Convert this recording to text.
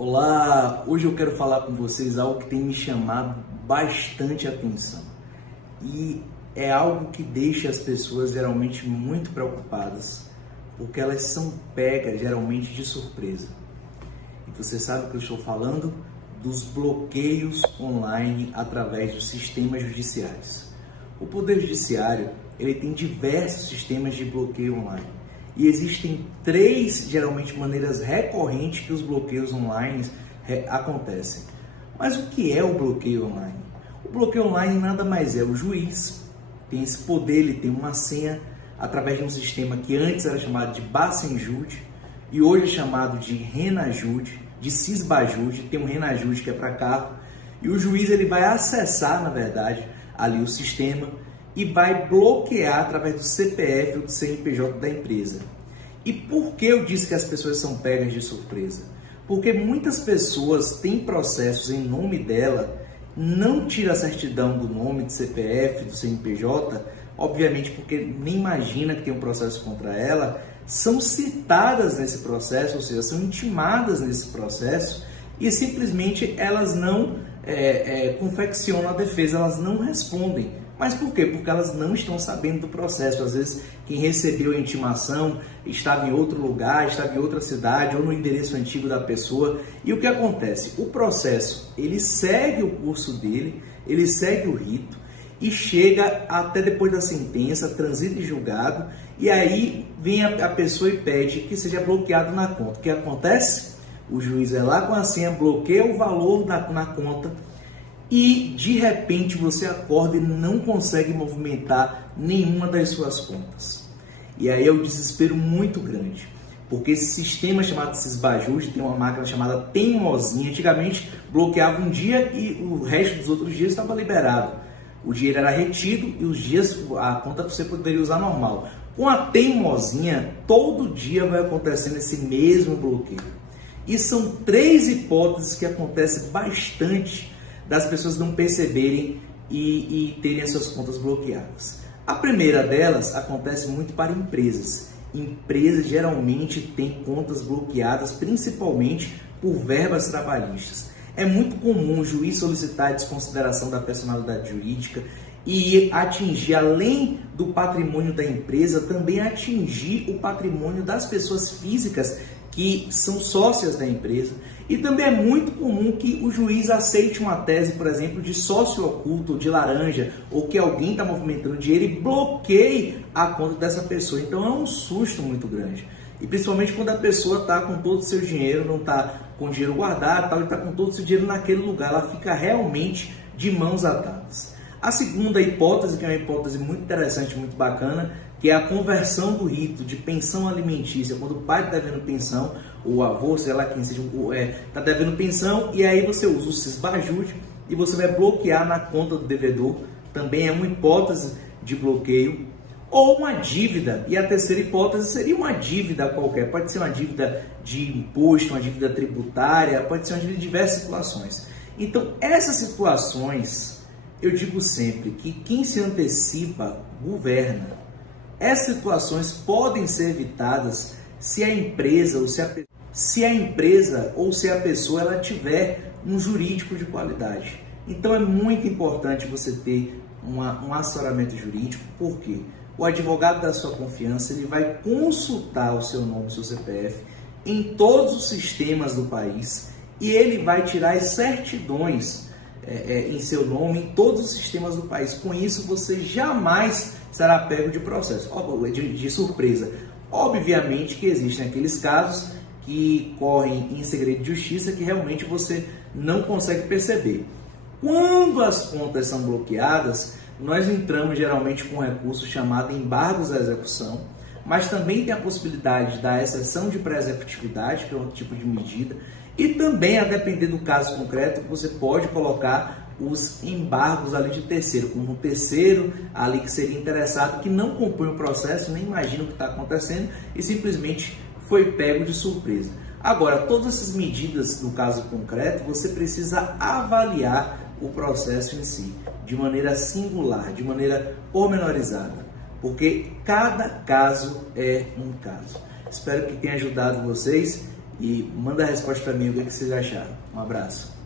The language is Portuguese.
Olá, hoje eu quero falar com vocês algo que tem me chamado bastante atenção e é algo que deixa as pessoas geralmente muito preocupadas porque elas são pegas geralmente de surpresa. E você sabe o que eu estou falando? Dos bloqueios online através dos sistemas judiciais. O Poder Judiciário ele tem diversos sistemas de bloqueio online. E existem três, geralmente, maneiras recorrentes que os bloqueios online acontecem. Mas o que é o bloqueio online? O bloqueio online nada mais é o juiz, tem esse poder, ele tem uma senha através de um sistema que antes era chamado de Bacenjude e hoje é chamado de Renajude, de Cisbajude, tem um Renajude que é para carro, e o juiz ele vai acessar, na verdade, ali o sistema e vai bloquear através do CPF ou do CNPJ da empresa. E por que eu disse que as pessoas são pegas de surpresa? Porque muitas pessoas têm processos em nome dela, não tira a certidão do nome, do CPF, do CNPJ, obviamente porque nem imagina que tem um processo contra ela, são citadas nesse processo, ou seja, são intimadas nesse processo e simplesmente elas não confeccionam a defesa, elas não respondem. Mas por quê? Porque elas não estão sabendo do processo. Às vezes, quem recebeu a intimação estava em outro lugar, estava em outra cidade ou no endereço antigo da pessoa. E o que acontece? O processo, ele segue o curso dele, ele segue o rito e chega até depois da sentença, transita em julgado, e aí vem a pessoa e pede que seja bloqueado na conta. O que acontece? O juiz vai lá com a senha, bloqueia o valor na conta, e de repente você acorda e não consegue movimentar nenhuma das suas contas. E aí é um desespero muito grande, porque esse sistema chamado Cisbajude tem uma máquina chamada Teimosinha. Antigamente bloqueava um dia e o resto dos outros dias estava liberado. O dinheiro era retido e os dias a conta você poderia usar normal. Com a Teimosinha, todo dia vai acontecendo esse mesmo bloqueio. E são três hipóteses que acontecem bastante das pessoas não perceberem e terem as suas contas bloqueadas. A primeira delas acontece muito para empresas. Empresas geralmente têm contas bloqueadas, principalmente por verbas trabalhistas. É muito comum o juiz solicitar a desconsideração da personalidade jurídica e atingir, além do patrimônio da empresa, também atingir o patrimônio das pessoas físicas que são sócias da empresa. E também é muito comum que o juiz aceite uma tese, por exemplo, de sócio oculto, de laranja, ou que alguém está movimentando dinheiro e bloqueie a conta dessa pessoa. Então é um susto muito grande. E principalmente quando a pessoa está com todo o seu dinheiro, não está com dinheiro guardado, tal, e está com todo o seu dinheiro naquele lugar, ela fica realmente de mãos atadas. A segunda hipótese, que é uma hipótese muito interessante, muito bacana, que é a conversão do rito de pensão alimentícia, quando o pai está devendo pensão, ou o avô, sei lá quem seja, está devendo pensão, e aí você usa o Cisbajude e você vai bloquear na conta do devedor, também é uma hipótese de bloqueio, ou uma dívida. E a terceira hipótese seria uma dívida qualquer, pode ser uma dívida de imposto, uma dívida tributária, pode ser uma dívida de diversas situações. Então, essas situações, eu digo sempre que quem se antecipa governa. Essas situações podem ser evitadas se a empresa ou se a pessoa ela tiver um jurídico de qualidade. Então é muito importante você ter um assessoramento jurídico, porque o advogado da sua confiança ele vai consultar o seu nome, o seu CPF em todos os sistemas do país e ele vai tirar as certidões em seu nome em todos os sistemas do país. Com isso você jamais será pego de processo, de surpresa. Obviamente que existem aqueles casos que correm em segredo de justiça que realmente você não consegue perceber. Quando as contas são bloqueadas, nós entramos geralmente com um recurso chamado embargos à execução, mas também tem a possibilidade da exceção de pré-executividade, que é outro tipo de medida, e também, a depender do caso concreto, você pode colocar os embargos ali de terceiro, como um terceiro ali que seria interessado, que não compõe o processo, nem imagina o que está acontecendo e simplesmente foi pego de surpresa. Agora, todas essas medidas no caso concreto, você precisa avaliar o processo em si, de maneira singular, de maneira pormenorizada, porque cada caso é um caso. Espero que tenha ajudado vocês e manda a resposta para mim, o que vocês acharam. Um abraço.